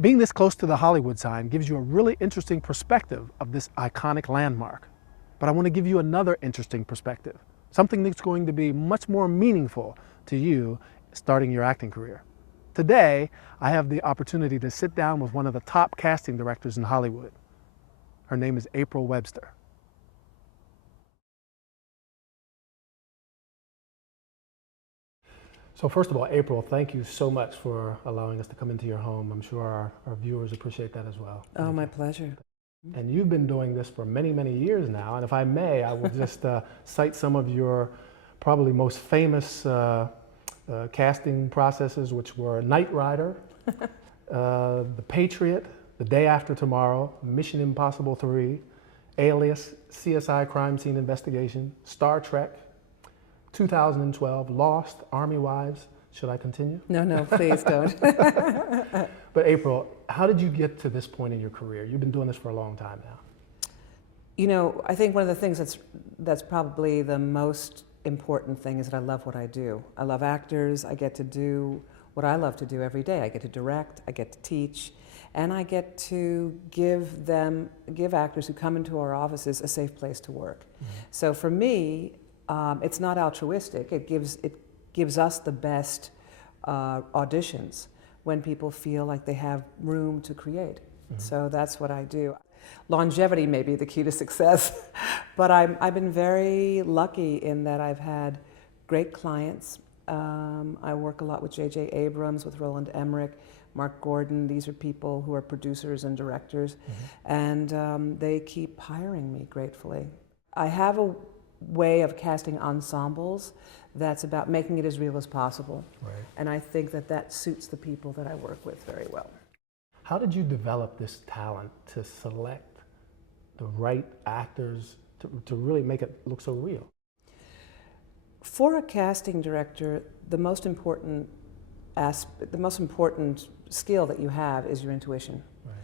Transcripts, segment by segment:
Being this close to the Hollywood sign gives you a really interesting perspective of this iconic landmark. But I want to give you another interesting perspective, something that's going to be much more meaningful to you starting your acting career. Today, I have the opportunity to sit down with one of the top casting directors in Hollywood. Her name is April Webster. So first of all, April, thank you so much for allowing us to come into your home. I'm sure our viewers appreciate that as well. Oh, my pleasure. And you've been doing this for many, many years now. And if I may, I will just cite some of your probably most famous casting processes, which were Knight Rider, The Patriot, The Day After Tomorrow, Mission Impossible 3, Alias, CSI Crime Scene Investigation, Star Trek, 2012, Lost, Army Wives. Should I continue? No, please don't. But April, how did you get to this point in your career? You've been doing this for a long time now. You know, I think one of the things that's probably the most important thing is that I love what I do. I love actors. I get to do what I love to do every day. I get to direct, I get to teach, and I get to give actors who come into our offices a safe place to work. Mm-hmm. So for me, it's not altruistic. It gives us the best auditions when people feel like they have room to create. Mm-hmm. So that's what I do. Longevity may be the key to success, but I've been very lucky in that I've had great clients. I work a lot with J.J. Abrams, with Roland Emmerich, Mark Gordon. These are people who are producers and directors, mm-hmm. and they keep hiring me gratefully. I have a way of casting ensembles that's about making it as real as possible. Right. And I think that suits the people that I work with very well. How did you develop this talent to select the right actors to really make it look so real? For a casting director, the most important skill that you have is your intuition. Right.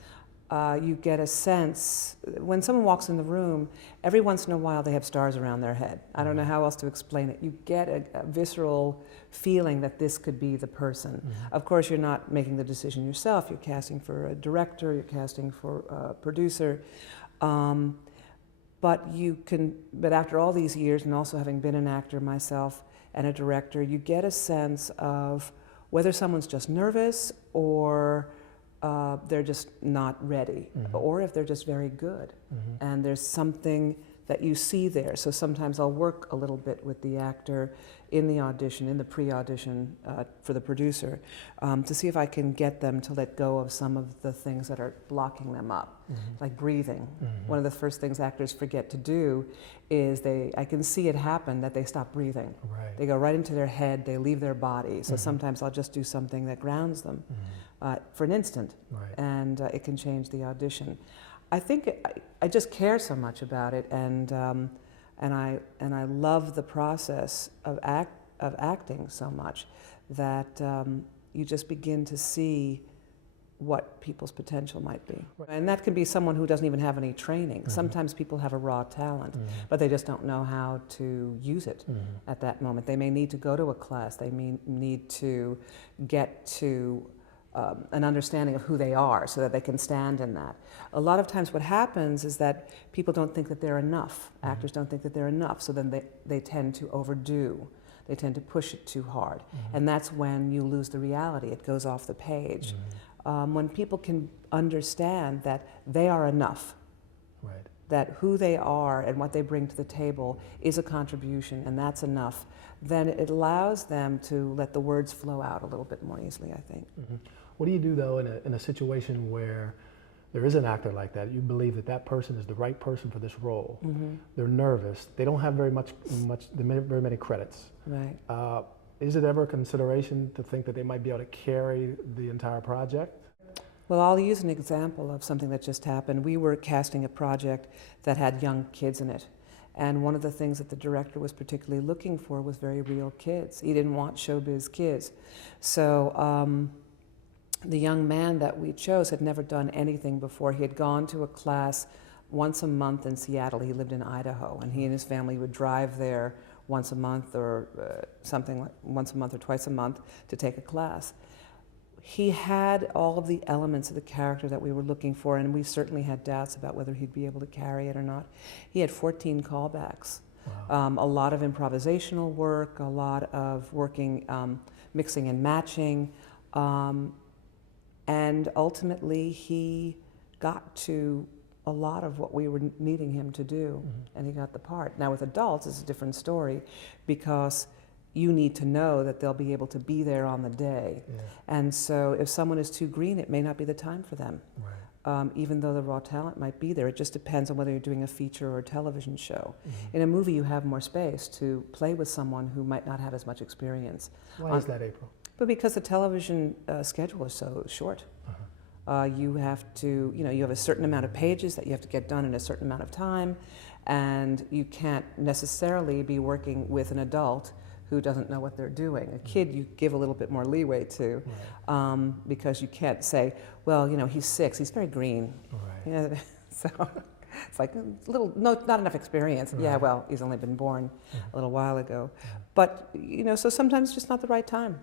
You get a sense, when someone walks in the room, every once in a while they have stars around their head. I don't know how else to explain it. You get a visceral feeling that this could be the person. Mm-hmm. Of course, you're not making the decision yourself. You're casting for a director, you're casting for a producer. But after all these years, and also having been an actor myself and a director, you get a sense of whether someone's just nervous or they're just not ready, mm-hmm. or if they're just very good. Mm-hmm. And there's something that you see there. So sometimes I'll work a little bit with the actor in the audition, in the pre-audition for the producer, to see if I can get them to let go of some of the things that are blocking them up, mm-hmm. like breathing. Mm-hmm. One of the first things actors forget to do is I can see it happen that they stop breathing. Right. They go right into their head, they leave their body. So mm-hmm. sometimes I'll just do something that grounds them. Mm-hmm. For an instant, right. and it can change the audition. I think I just care so much about it, and I love the process of acting so much that you just begin to see what people's potential might be. Right. And that can be someone who doesn't even have any training. Mm-hmm. Sometimes people have a raw talent, mm-hmm. but they just don't know how to use it mm-hmm. at that moment. They may need to go to a class. They may need to get to an understanding of who they are so that they can stand in that. A lot of times what happens is that people don't think that they're enough. Mm-hmm. Actors don't think that they're enough, so then they tend to overdo. They tend to push it too hard. Mm-hmm. And that's when you lose the reality. It goes off the page. Mm-hmm. When people can understand that they are enough, right. that who they are and what they bring to the table is a contribution, and that's enough, then it allows them to let the words flow out a little bit more easily, I think. Mm-hmm. What do you do, though, in a situation where there is an actor like that? You believe that person is the right person for this role. Mm-hmm. They're nervous. They don't have very many credits. Right. Is it ever a consideration to think that they might be able to carry the entire project? Well, I'll use an example of something that just happened. We were casting a project that had young kids in it. And one of the things that the director was particularly looking for was very real kids. He didn't want showbiz kids. So the young man that we chose had never done anything before. He had gone to a class once a month in Seattle. He lived in Idaho, and he and his family would drive there once a month or something like once a month or twice a month to take a class. he had all of the elements of the character that we were looking for, and we certainly had doubts about whether he'd be able to carry it or not. He had 14 callbacks, Wow. a lot of improvisational work, a lot of working, mixing and matching, and ultimately he got to a lot of what we were needing him to do, and he got the part. Now with adults, it's a different story, because you need to know that they'll be able to be there on the day. Yeah. And so if someone is too green, it may not be the time for them, Right. even though the raw talent might be there. It just depends on whether you're doing a feature or a television show. In a movie, you have more space to play with someone who might not have as much experience. Why is that, April? But because the television schedule is so short. You have to, you have a certain amount of pages that you have to get done in a certain amount of time, and you can't necessarily be working with an adult who doesn't know what they're doing. A kid you give a little bit more leeway to, because you can't say, well, he's 6, he's very green. Right. So it's like not enough experience. Right. Yeah, well, he's only been born a little while ago. But, so sometimes it's just not the right time.